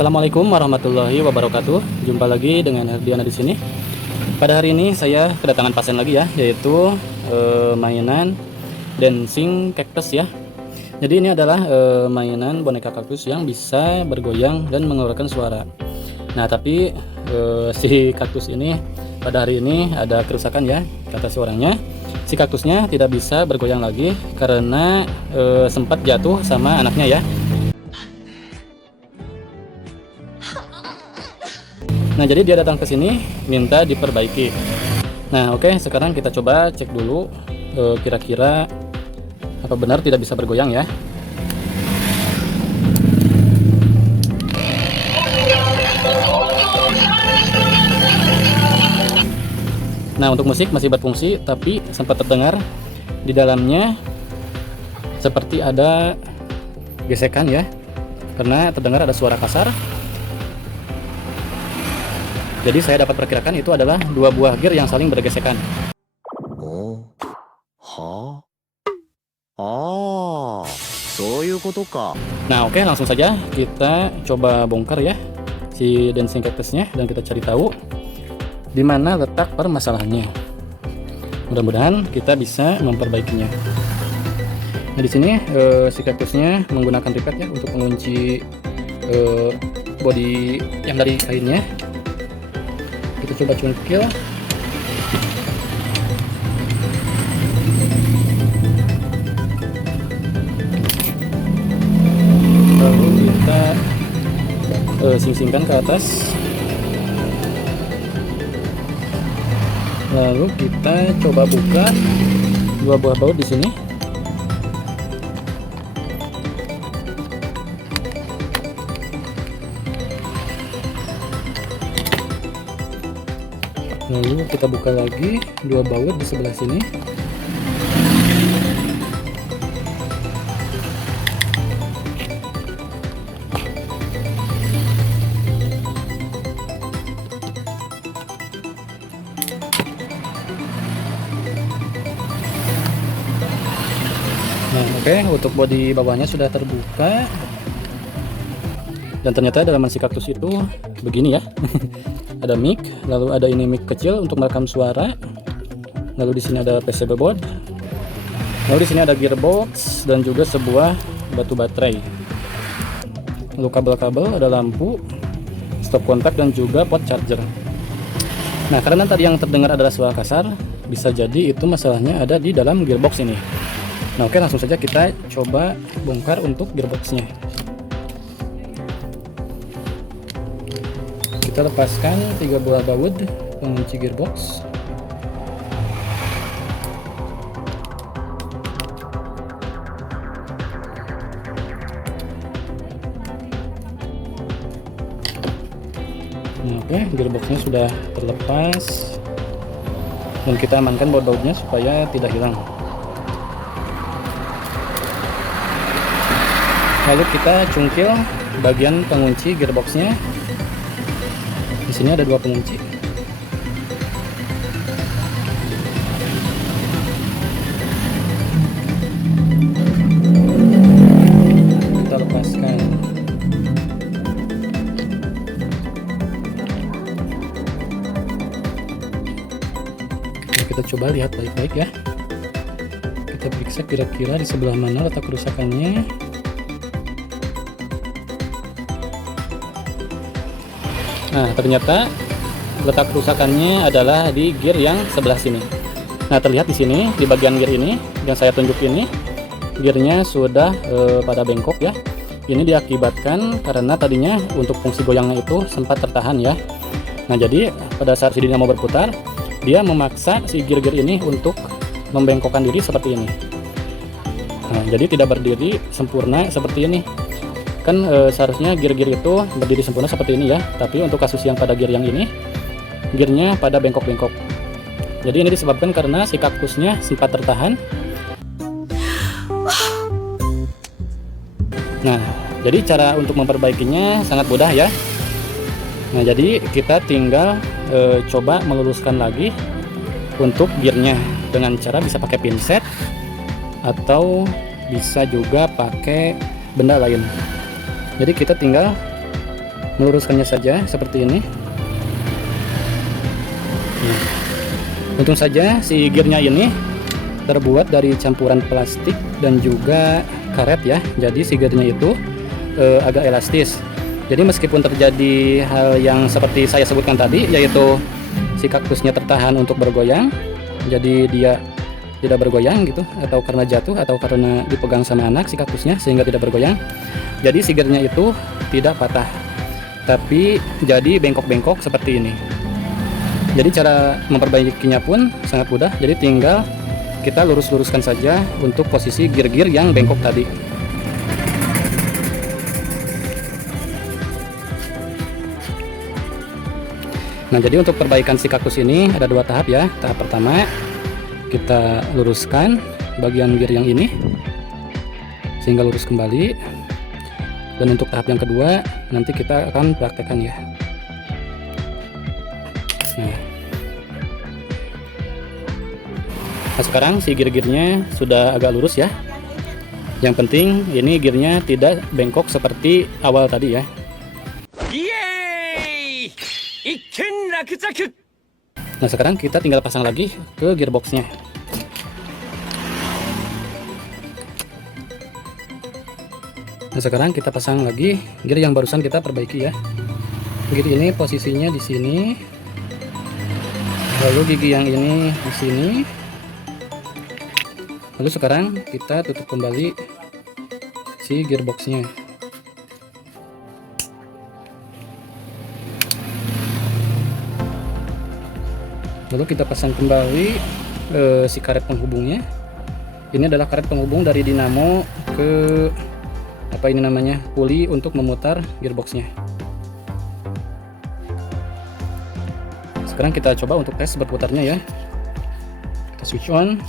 Assalamualaikum warahmatullahi wabarakatuh. Jumpa lagi dengan Herdiana di sini. Pada hari ini saya kedatangan pasien lagi ya, yaitu mainan dancing cactus ya. Jadi ini adalah mainan boneka kaktus yang bisa bergoyang dan mengeluarkan suara. Nah, tapi si kaktus ini pada hari ini ada kerusakan ya, kata si orangnya. Si kaktusnya tidak bisa bergoyang lagi karena sempat jatuh sama anaknya ya. Nah, jadi dia datang ke sini minta diperbaiki. Nah, oke, sekarang kita coba cek dulu kira-kira apa benar tidak bisa bergoyang ya. Nah, untuk musik masih berfungsi, tapi sempat terdengar di dalamnya seperti ada gesekan ya, karena terdengar ada suara kasar. Jadi saya dapat perkirakan itu adalah dua buah gear yang saling bergesekan. Oh, ha? Ah, Nah, oke, langsung saja kita coba bongkar ya si dancing cactusnya dan kita cari tahu di mana letak permasalahannya. Mudah-mudahan kita bisa memperbaikinya. Nah, di sini si kaktusnya menggunakan ripet ya untuk mengunci bodi yang dari kainnya. Kita coba cungkil. Lalu kita sing-singkan ke atas. Lalu kita coba buka dua buah baut di sini. Lalu kita buka lagi dua baut di sebelah sini. Nah, oke, untuk bodi bawahnya sudah terbuka. Dan ternyata dalam si kaktus itu begini ya. Ada mic, lalu ada ini mic kecil untuk merekam suara. Lalu di sini ada PCB board. Lalu di sini ada gearbox dan juga sebuah batu baterai. Lalu kabel-kabel, ada lampu, stop kontak dan juga port charger. Nah, karena tadi yang terdengar adalah suara kasar, bisa jadi itu masalahnya ada di dalam gearbox ini. Nah, oke, langsung saja kita coba bongkar untuk gearboxnya. Kita lepaskan 3 buah baut pengunci gearbox. Nah, oke, gearboxnya sudah terlepas dan kita amankan baut-bautnya supaya tidak hilang. Lalu kita cungkil bagian pengunci gearboxnya. Di sini ada 2 pengunci. Kita lepaskan. Nah, kita coba lihat baik-baik ya. Kita periksa kira-kira di sebelah mana letak kerusakannya. Nah, ternyata letak kerusakannya adalah di gear yang sebelah sini. Nah, terlihat di sini di bagian gear ini yang saya tunjuk ini, gearnya sudah pada bengkok ya. Ini diakibatkan karena tadinya untuk fungsi goyangnya itu sempat tertahan ya. Nah, jadi pada saat si dinamo berputar, dia memaksa si gear-gear ini untuk membengkokkan diri seperti ini. Nah, jadi tidak berdiri sempurna seperti ini. Kan seharusnya gear-gear itu berdiri sempurna seperti ini ya, tapi untuk kasus yang pada gear yang ini, gearnya pada bengkok-bengkok. Jadi ini disebabkan karena si kaktusnya sempat tertahan. Nah, jadi cara untuk memperbaikinya sangat mudah ya. Nah, jadi kita tinggal coba meluruskan lagi untuk gearnya dengan cara bisa pakai pinset atau bisa juga pakai benda lain. Jadi kita tinggal meluruskannya saja seperti ini. Nah, untung saja si gearnya ini terbuat dari campuran plastik dan juga karet ya, jadi si gearnya itu agak elastis. Jadi meskipun terjadi hal yang seperti saya sebutkan tadi, yaitu si kaktusnya tertahan untuk bergoyang, jadi dia tidak bergoyang gitu, atau karena jatuh atau karena dipegang sama anak si kaktusnya sehingga tidak bergoyang, jadi si gearnya itu tidak patah, tapi jadi bengkok-bengkok seperti ini. Jadi cara memperbaikinya pun sangat mudah, jadi tinggal kita lurus-luruskan saja untuk posisi gear-gear yang bengkok tadi. Nah, jadi untuk perbaikan si kaktus ini ada dua tahap ya. Tahap pertama, kita luruskan bagian gear yang ini sehingga lurus kembali. Dan untuk tahap yang kedua, nanti kita akan praktekkan ya. Nah, sekarang si gear-gearnya sudah agak lurus ya. Yang penting ini gearnya tidak bengkok seperti awal tadi ya. Yeay! Ikken rakuzaku! Nah, sekarang kita tinggal pasang lagi ke gearboxnya. Nah, sekarang kita pasang lagi gear yang barusan kita perbaiki ya. Gear ini posisinya di sini. Lalu gigi yang ini di sini. Lalu sekarang kita tutup kembali si gearboxnya. Lalu kita pasang kembali si karet penghubungnya. Ini adalah karet penghubung dari dinamo ke apa ini namanya, puli untuk memutar gearboxnya. Sekarang kita coba untuk tes berputarnya ya. Kita switch on.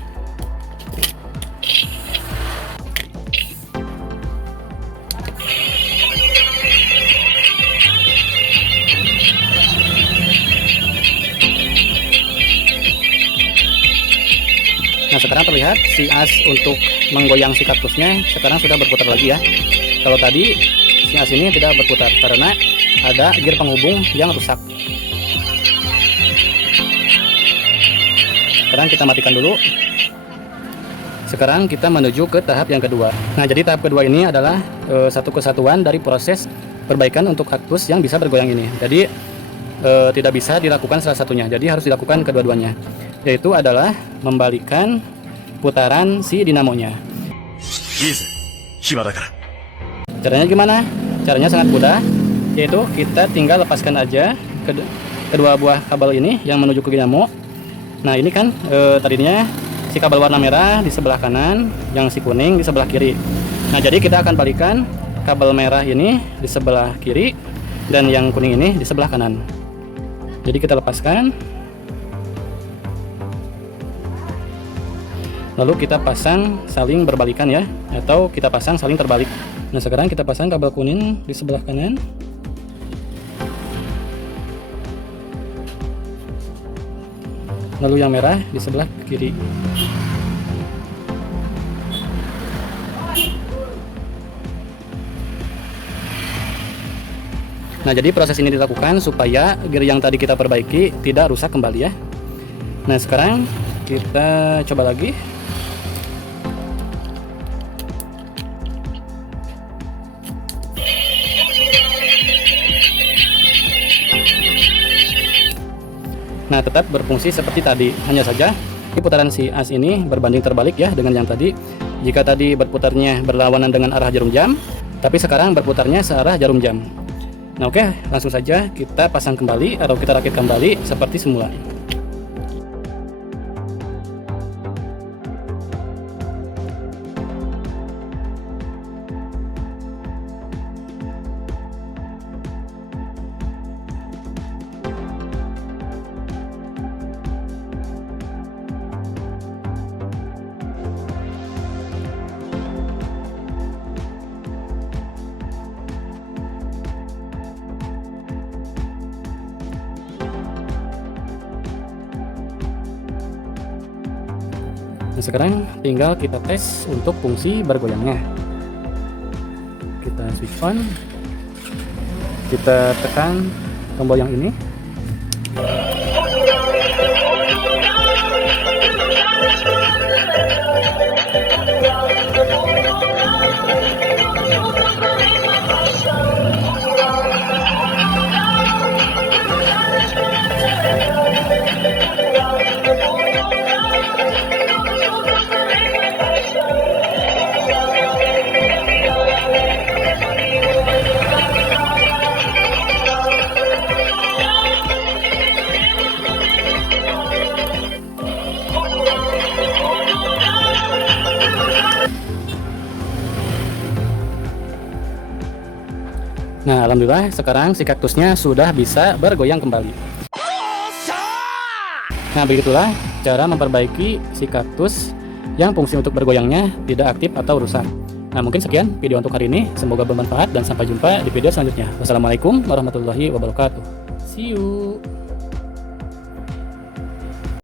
Nah, sekarang terlihat si as untuk menggoyang si kaktusnya sekarang sudah berputar lagi ya. Kalau tadi si as ini tidak berputar karena ada gear penghubung yang rusak. Sekarang kita matikan dulu. Sekarang kita menuju ke tahap yang kedua. Nah, jadi tahap kedua ini adalah satu kesatuan dari proses perbaikan untuk kaktus yang bisa bergoyang ini. Jadi tidak bisa dilakukan salah satunya, jadi harus dilakukan kedua-duanya, yaitu adalah membalikkan putaran si dinamonya. Caranya gimana? Caranya sangat mudah, yaitu kita tinggal lepaskan aja kedua buah kabel ini yang menuju ke dinamo. Nah, ini kan tadinya si kabel warna merah di sebelah kanan, yang si kuning di sebelah kiri. Nah, jadi kita akan balikan kabel merah ini di sebelah kiri dan yang kuning ini di sebelah kanan. Jadi kita lepaskan, lalu kita pasang saling berbalikan ya, atau kita pasang saling terbalik. Nah, sekarang kita pasang kabel kuning di sebelah kanan, lalu yang merah di sebelah kiri. Nah, jadi proses ini dilakukan supaya gear yang tadi kita perbaiki tidak rusak kembali ya. Nah, sekarang kita coba lagi. Nah, tetap berfungsi seperti tadi, hanya saja putaran si as ini berbanding terbalik ya dengan yang tadi. Jika tadi berputarnya berlawanan dengan arah jarum jam, tapi sekarang berputarnya searah jarum jam. Nah, oke, langsung saja kita pasang kembali atau kita rakit kembali seperti semula. Nah, sekarang tinggal kita tes untuk fungsi bergoyangnya. Kita switch on. Kita tekan tombol yang ini. Nah, alhamdulillah sekarang si kaktusnya sudah bisa bergoyang kembali. Nah, begitulah cara memperbaiki si kaktus yang fungsi untuk bergoyangnya tidak aktif atau rusak. Nah, mungkin sekian video untuk hari ini. Semoga bermanfaat dan sampai jumpa di video selanjutnya. Wassalamualaikum warahmatullahi wabarakatuh. See you.